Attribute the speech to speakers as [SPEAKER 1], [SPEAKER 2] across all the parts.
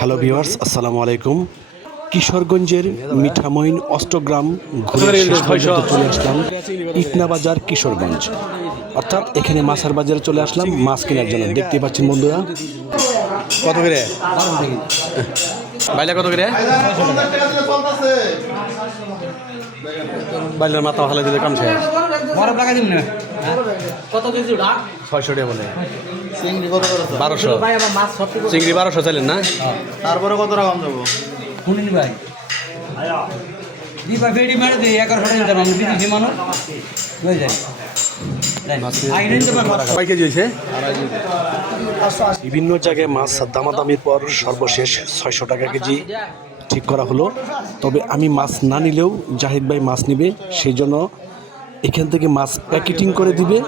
[SPEAKER 1] Hello viewers আসসালামু আলাইকুম কিশোরগঞ্জের মিঠামইন অষ্টগ্রাম ঘুরে শেষ পর্যন্ত চলে আসলাম ইটনা বাজার কিশোরগঞ্জ। অর্থাৎ এখানে মাছের বাজারে চলে আসলাম মাছ কেনার জন্য। দেখতে পাচ্ছেন বন্ধুরা।
[SPEAKER 2] কত করে? বাইলা কত করে? বাইলার মাথা ভালো দিলে কাম শেষ।
[SPEAKER 3] বরফ লাগা দিন না? কত কেজি
[SPEAKER 2] ছয়শো টাকা বলে।
[SPEAKER 4] চিংড়ি কত
[SPEAKER 2] বারোশো।
[SPEAKER 3] ভাই আমার মাছ
[SPEAKER 2] চিংড়ি বারোশো চাইলেন না?
[SPEAKER 4] তারপরে কত টাকা কম দেবো?
[SPEAKER 3] শুনিনি ভাই। দি ভাই বেডি মারে দে এগারোশো টাকা দিতে আমি বিদেশি মানুষ। হয়ে যায়
[SPEAKER 1] বিভিন্ন জায়গায় মাছ দামাদামির পর সর্বশেষ ছয়শো টাকা কেজি ঠিক করা হলো। তবে আমি মাছ না নিলেও জাহিদ ভাই মাছ নিবে, সেই জন্য এখান থেকে মাছ প্যাকেটিং করে দিবে।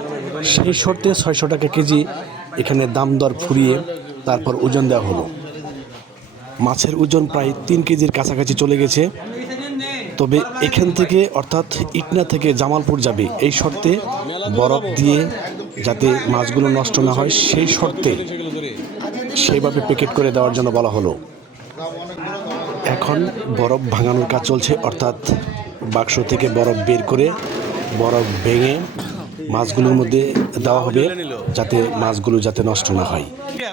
[SPEAKER 1] সেই শর্তে ছয়শো টাকা কেজি এখানে দাম দর ফুরিয়ে তারপর ওজন দেওয়া হলো। মাছের ওজন প্রায় তিন কেজির কাছাকাছি চলে গেছে। তবে এখান থেকে, অর্থাৎ ইটনা থেকে জামালপুর যাবে। এই শর্তে বরফ দিয়ে যাতে মাছগুলো নষ্ট না হয়, সেই শর্তে সেইভাবে প্যাকেট করে দেওয়ার জন্য বলা হলো। এখন বরফ ভাঙানোর কাজ চলছে, অর্থাৎ বাক্স থেকে বরফ বের করে, বরফ ভেঙে মাছগুলোর মধ্যে দেওয়া হবে যাতে মাছগুলো যাতে নষ্ট না হয়।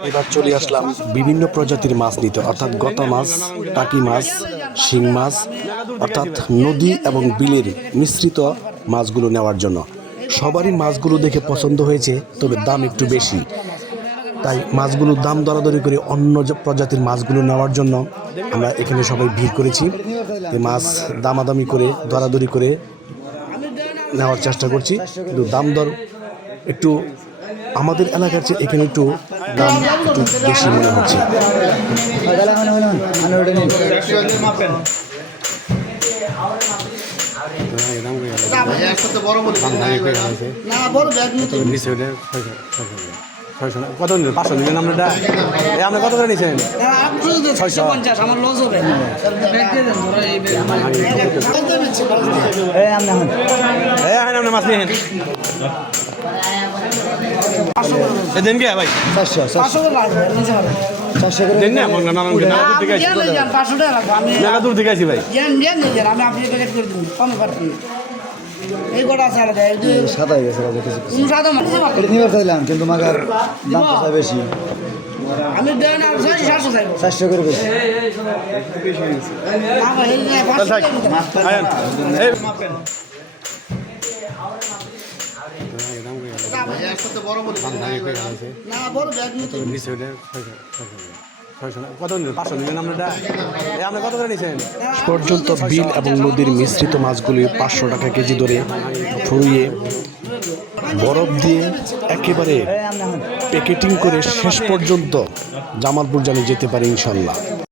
[SPEAKER 1] এবার চলে আসলাম বিভিন্ন প্রজাতির মাছ নিতে। অর্থাৎ গতা মাছ, টাকি মাছ, শিং মাছ, অর্থাৎ নদী এবং বিলের মিশ্রিত মাছগুলো নেওয়ার জন্য। সবারই মাছগুলো দেখে পছন্দ হয়েছে, তবে দাম একটু বেশি। তাই মাছগুলোর দাম দরাদরি করে অন্য প্রজাতির মাছগুলো নেওয়ার জন্য আমরা এখানে সবাই ভিড় করেছি। মাছ দামাদামি করে, দরাদরি করে নেওয়ার চেষ্টা করছি। কিন্তু দাম দর একটু আমাদের এলাকার চেয়ে এখানে একটু দাম একটু বেশি মনে হচ্ছে।
[SPEAKER 2] কত নিলেন পাঁচশো নিলেন আপনি কত করে নিয়েছেন ছয়শো
[SPEAKER 3] পঞ্চাশ আমার লস হবে।
[SPEAKER 2] এই হ্যাঁ আপনি মাছ নিয়ে দেন কে ভাই। দেন না মনে না মেলা দূর থেকে আইছি
[SPEAKER 5] পাঁচশো টাকা রাখব আমি
[SPEAKER 2] মেলা দূর থেকে আইছি ভাই
[SPEAKER 5] আমি আপনি প্যাকেট করে দিন কম পারবেন এই গোটা ছাড়া দেয় এই দুই
[SPEAKER 6] গেছে কিছু
[SPEAKER 5] সাদা মারতে
[SPEAKER 6] এটা নিবার চাইলাম কিন্তু মাগার দাম তো বেশি।
[SPEAKER 5] আমি দেন আর ছয় সাতশো চাইব।
[SPEAKER 6] চারশো করে বেশি।
[SPEAKER 5] আমার
[SPEAKER 1] পর্যন্ত বিল এবং নদীর মিশ্রিত মাছগুলি পাঁচশো টাকা কেজি ধরে ফুরিয়ে বরফ দিয়ে একেবারে প্যাকেটিং করে শেষ পর্যন্ত জামালপুর জানে যেতে পারে ইনশাল্লাহ।